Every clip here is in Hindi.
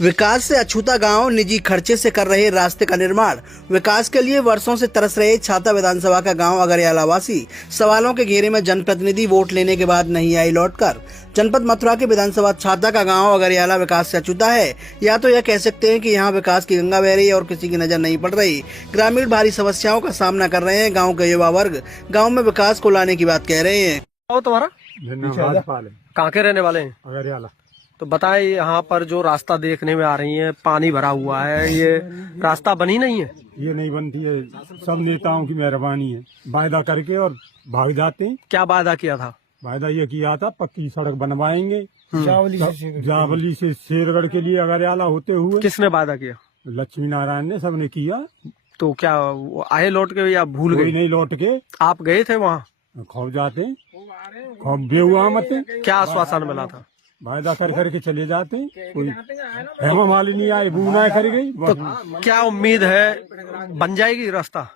विकास से अछूता गांव निजी खर्चे से कर रहे रास्ते का निर्माण। विकास के लिए वर्षों से तरस रहे छाता विधानसभा का गांव अगरियाला वासी सवालों के घेरे में जनप्रतिनिधि वोट लेने के बाद नहीं आई लौटकर। जनपद मथुरा के विधानसभा छाता का गांव अगरियाला विकास से अछूता है, या तो यह कह सकते हैं कि यहां विकास की गंगा बह रही है और किसी की नजर नहीं पड़ रही। ग्रामीण भारी समस्याओं का सामना कर रहे हैं। गाँव के युवा वर्ग गाँव में विकास को लाने की बात कह रहे हैं। तुम्हारा कहाँ के रहने वाले हैं? अगरियाला। तो बताएं, यहाँ पर जो रास्ता देखने में आ रही है, पानी भरा हुआ है, ये रास्ता बनी नहीं है? ये नहीं बनती है, सब नेताओं की मेहरबानी है, वायदा करके और भाग जाते हैं। क्या वायदा किया था? वायदा ये किया था पक्की सड़क बनवाएंगे जावली से शेरगढ़ के लिए अगरियाला होते हुए। किसने वायदा किया? लक्ष्मी नारायण ने, सबने किया। तो क्या वो आए लौट के या भूल गए? नहीं लौट के। आप गए थे वहाँ? खौफ जाते, खौफ बेहुआ मत। क्या आश्वासन मिला था? वायदा कर करके चले जाते हैं। कोई हेमा मालिनी आए, बूना कर गई। तो क्या उम्मीद है बन जाएगी रास्ता?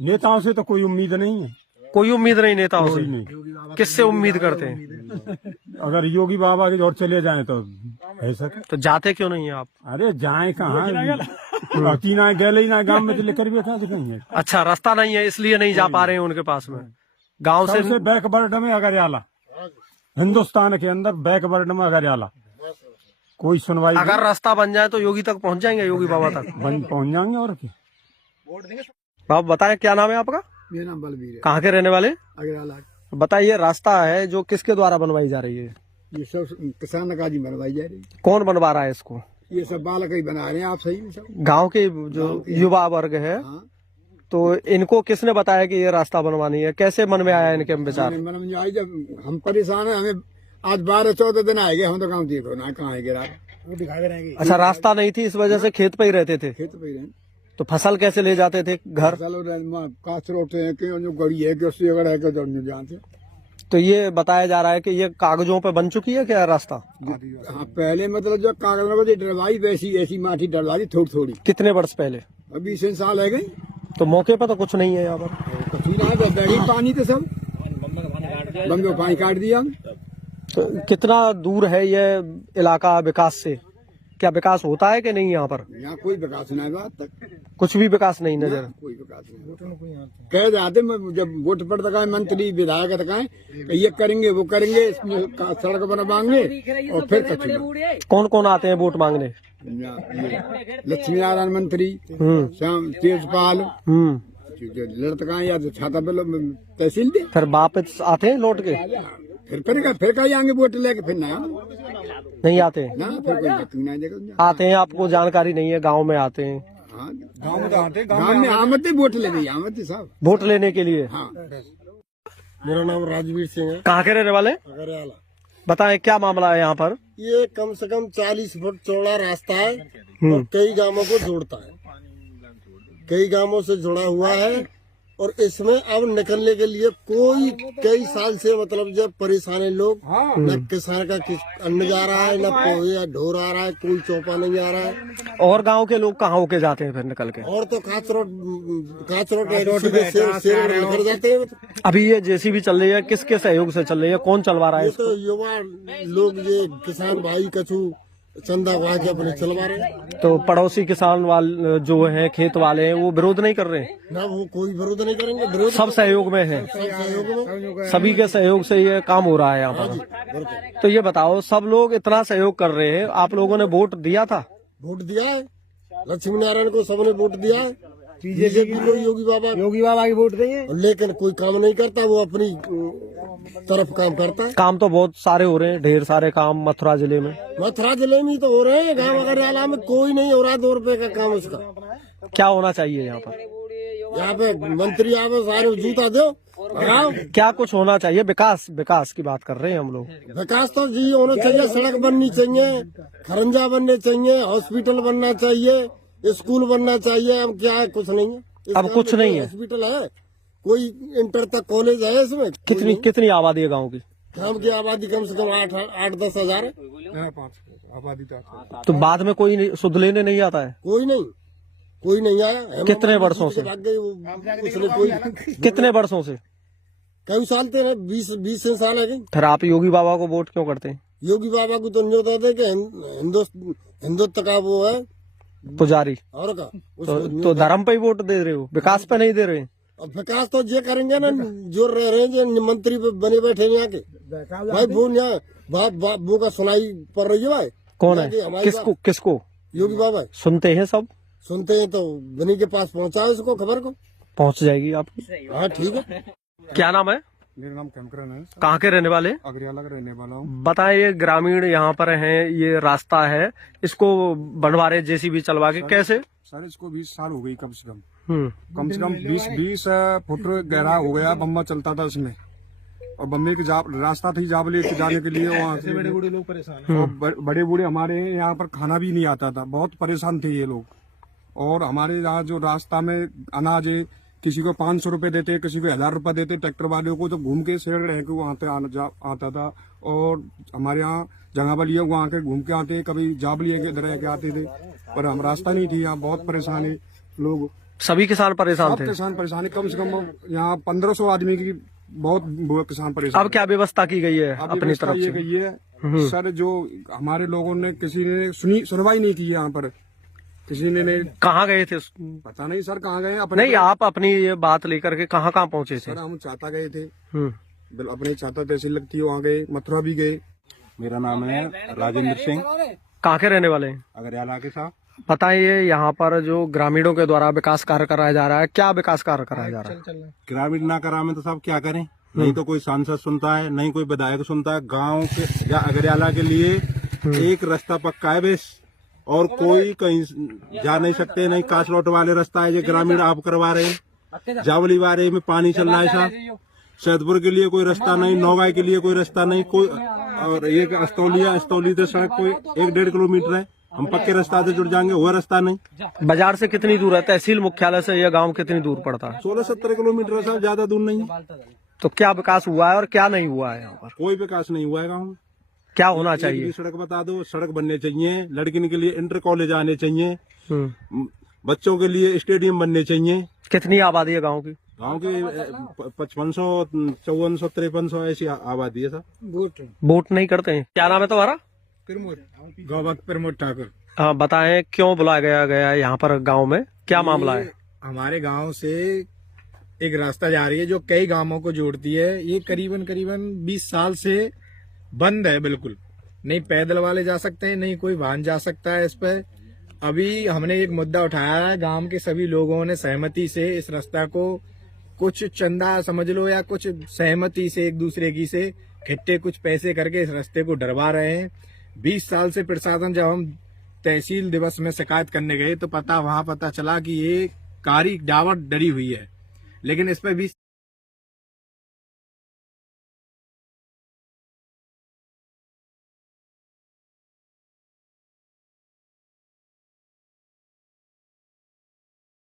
नेताओं से तो कोई उम्मीद नहीं है। कोई उम्मीद नहीं नेताओं से? नहीं। किससे उम्मीद करते हैं? अगर योगी बाबा की ओर चले जाए तो ऐसा। तो जाते क्यों नहीं है आप? अरे जाए कहाँ, ना गए ना गाँव में तो लेकर बैठा दिखेंगे। अच्छा, रास्ता नहीं है इसलिए नहीं जा पा रहे हैं उनके पास में। गाँव से बैकवर्ड में अगरियाला, हिंदुस्तान के अंदर बैकवर्ड में अगरियाला। कोई सुनवाई। अगर रास्ता बन जाए तो योगी तक पहुंच जाएंगे, योगी बाबा तक पहुंच जाएंगे। और क्या? आप बताएं, क्या नाम है आपका? मेरा नाम बलबीर है। कहाँ के रहने वाले? अगरियाला। बताइए, रास्ता है जो किसके द्वारा बनवाई जा रही है? ये सब किसान काजी बनवाई जा रही है। कौन बनवा रहा है इसको? ये सब बालक ही बना रहे हैं। आप सही में सब गांव के जो युवा वर्ग है। हाँ। तो इनको किसने बताया कि ये रास्ता बनवानी है? कैसे मन में आया इनके विचार? मन में आई, जब हम परेशान है, हमें आज 12-14 दिन आएंगे, हम तो गाँव देखो ना कहाँ है गिरा, वो दिखा के रहेंगे। अच्छा, रास्ता नहीं थी इस वजह से खेत पे ही रहते थे? खेत पे ही रहे। तो फसल कैसे ले जाते थे घर? काचर होते हैं कि जो गड़ी है कि उससे अगर है कि जड़ जानते। तो ये बताया जा रहा है कि ये कागजों पे बन चुकी है क्या रास्ता? हाँ, पहले मतलब जो कागज डरवाई वैसी ऐसी माटी डरवाई थोड़ी थोड़ी। कितने वर्ष पहले? अभी 20 साल है गई। तो मौके पर तो कुछ नहीं है यहाँ पर। कुछ ही ना, बड़ी पानी तो सब बम्बे पानी काट दिया। तो कितना दूर है ये इलाका विकास से? क्या विकास होता है कि नहीं यहाँ पर? यहाँ कोई विकास नहीं है आज तक। कुछ भी विकास नहीं नजर? कोई विकास नहीं। कह जाते जब वोट पर तक मंत्री विधायक तक ये करेंगे वो करेंगे, इसमें सड़क बनवाएंगे और फिर कचू। कौन कौन आते हैं वोट मांगने? लक्ष्मी नारायण मंत्री, श्याम तेजपाल, लड़का या तो छाता तहसील दे। फिर वापस आते हैं लौट के? फिर कहीं आएंगे वोट लेके, फिर ना नहीं आते ना, फिर कोई नहीं देगा। आते हैं, आपको जानकारी नहीं है? गांव में आते हैं? हाँ, गाँव में तो आते हैं। गाँव में आमद वोट ले गई, आमद साहब वोट लेने के लिए। हाँ। मेरा नाम राजवीर सिंह है। कहाँ के रहने वाले? अगरियाला। बताएं, क्या मामला है यहाँ पर? ये कम से कम 40 फुट चौड़ा रास्ता है और कई गांवों को जोड़ता है, कई गांवों से जुड़ा हुआ है। और इसमें अब निकलने के लिए कोई कई साल से मतलब जब परेशानी लोग, न किसान का अन्न जा रहा है, न पोहे या ढोर आ रहा है, कोई चौपा नहीं आ रहा है। और गांव के लोग कहाँ होके जाते हैं फिर निकल के? और तो काचरोट निकल जाते हैं। अभी ये जेसीबी चल रही है, किसके सहयोग से चल रही है? कौन चलवा रहा है ये इसको? तो युवा लोग, ये किसान भाई कछु चंदा वहा के अपने चलवा रहे हैं। तो पड़ोसी किसान वाले जो हैं, खेत वाले हैं, वो विरोध नहीं कर रहे हैं? ना, वो कोई विरोध नहीं करेंगे। विरोध सब सहयोग में है, सब सहयोग में, सभी के सहयोग से ये काम हो रहा है यहाँ पर। तो ये बताओ, सब लोग इतना सहयोग कर रहे हैं, आप लोगों ने वोट दिया था? वोट दिया है, लक्ष्मी नारायण को सबने वोट दिया है। बीजेपी को योगी बाबा की वोट देंगे, लेकिन कोई काम नहीं करता, वो अपनी तरफ काम करता है। काम तो बहुत सारे हो रहे हैं, ढेर सारे काम मथुरा जिले में। मथुरा जिले में तो हो रहे हैं, गाँव अगरियाला में कोई नहीं हो रहा 2 रुपए का काम उसका। क्या होना चाहिए यहाँ पर? यहाँ पे मंत्री आवे, सारे जूता दो। क्या कुछ होना चाहिए? विकास की बात कर रहे हैं हम लोग। विकास तो जी होना चाहिए, सड़क बननी चाहिए, खरंजा बनने चाहिए, हॉस्पिटल बनना चाहिए, स्कूल बनना चाहिए। अब क्या है? कुछ नहीं है। अब कुछ नहीं है। हॉस्पिटल है, कोई इंटर तक कॉलेज है इसमें? कितनी आबादी है गाँव की? गाँव की आबादी कम से कम 8-10 हजार है। तो बाद में कोई सुध लेने नहीं आता है? कोई नहीं आया। कितने वर्षों से? उसने कोई कितने वर्षों से? कई साल थे, 20 साल है। फिर आप योगी बाबा को वोट क्यों करते हैं? योगी बाबा को तो नहीं होता था कि हिंदुत्व का वो है पुजारी। और का तो धर्म पे ही वोट दे रहे हो, विकास पे नहीं दे रहे। अब विकास तो ये करेंगे ना जो रह रहे हैं जो मंत्री पे बने बैठे हैं यहाँ के भाई वो यहाँ बात वो का सुनाई पड़ रही है भाई। कौन है, किसको योगी बाबा सुनते हैं? सब सुनते हैं तो बनी के पास पहुँचाओ इसको खबर को, पहुंच जाएगी आपकी। हाँ ठीक है। क्या नाम है? मेरा नाम खनकरन है, कहाँ के रहने वाले? अगरियाला का रहने वाला हूँ। बताएं, ये ग्रामीण यहाँ पर हैं, ये रास्ता है, इसको बनवा रहे जेसीबी चलवा के, कैसे? सर इसको 20 साल हो गई कम से कम 20 फुट गहरा हो गया। बम्बा चलता था इसमें और बम्बे के रास्ता थी जावली जाने के लिए। वहाँ से बड़े बूढ़े लोग परेशान, और बड़े बूढ़े हमारे यहाँ पर खाना भी नहीं आता था, बहुत परेशान थे ये लोग। और हमारे यहाँ जो रास्ता में अनाज है, किसी को 500 रुपए देते, किसी को 1000 रुपए देते ट्रैक्टर वाले को, जब घूम के शेर रह के वहाँ आता था। और हमारे यहाँ जंगाबली वहाँ के घूम के आते, कभी जाबली के इधर के आते थे, पर हम रास्ता नहीं थी। यहाँ बहुत परेशान है लोग, सभी किसान परेशान थे। किसान परेशान है, कम से कम यहाँ 1500 आदमी की बहुत किसान परेशान। अब क्या व्यवस्था की गई है अपनी तरफ से? गई है सर, जो हमारे लोगों ने किसी ने सुनवाई नहीं की यहाँ पर, किसी ने नहीं। कहाँ गए थे? पता नहीं सर कहाँ गए। नहीं, आप अपनी ये बात लेकर के कहाँ कहाँ पहुँचे थे? सर हम चाहता गए थे, अपने चाहता तहसील लगती है वहाँ गए, मथुरा भी गए। मेरा नाम है राजेंद्र सिंह। कहाँ के रहने वाले हैं? अगरियाला के साथ। बताइए, यहाँ पर जो ग्रामीणों के द्वारा विकास कार्य कराया जा रहा है, क्या विकास कार्य कराया जा रहा है? ग्रामीण ना करा में तो सब क्या करें, नहीं तो कोई सांसद सुनता है, नहीं कोई विधायक सुनता है। गांव के या अगरियाला के लिए एक रास्ता पक्का है बेस, और कोई कहीं जा नहीं सकते। नहीं कासलौट वाले रास्ता है, ये ग्रामीण आप करवा रहे हैं। जावली वाले में पानी चल रहा है साहब, सैदपुर के लिए कोई रास्ता नहीं, नौगांव के लिए कोई रास्ता नहीं, कोई। और ये अस्तौली से सड़क कोई 1-1.5 किलोमीटर है, हम पक्के रास्ता से जुड़ जाएंगे, वो रास्ता नहीं। बाजार से कितनी दूर है? तहसील मुख्यालय से यह गांव कितनी दूर पड़ता है? 16-17 किलोमीटर है साहब, ज्यादा दूर नहीं है। तो क्या विकास हुआ है और क्या नहीं हुआ है यहाँ पर? कोई विकास नहीं हुआ है गाँव में। क्या होना चाहिए? सड़क बता दो, सड़क बनने चाहिए, लड़कियों के लिए इंटर कॉलेज आने चाहिए, बच्चों के लिए स्टेडियम बनने चाहिए। कितनी आबादी है गांव की? गांव की 5500, 5400, 5300 ऐसी आबादी है सर। वोट नहीं करते हैं। क्या नाम है तुम्हारा? गौबक प्रमोद ठाकुर। हाँ, बताएं, क्यों बुलाया गया है यहाँ पर गांव में, क्या मामला है? हमारे गांव से एक रास्ता जा रही है जो कई गांवों को जोड़ती है। ये करीबन 20 साल से बंद है, बिल्कुल नहीं पैदल वाले जा सकते हैं, नहीं कोई वाहन जा सकता है इस पे। अभी हमने एक मुद्दा उठाया है, गांव के सभी लोगों ने सहमति से इस रास्ता को कुछ चंदा समझ लो या कुछ सहमति से एक दूसरे की से इकट्ठे कुछ पैसे करके इस रास्ते को डरवा रहे हैं। 20 साल से प्रशासन, जब हम तहसील दिवस में शिकायत करने गए तो वहां पता चला कि ये कारी डावट डरी हुई है, लेकिन इस पर 20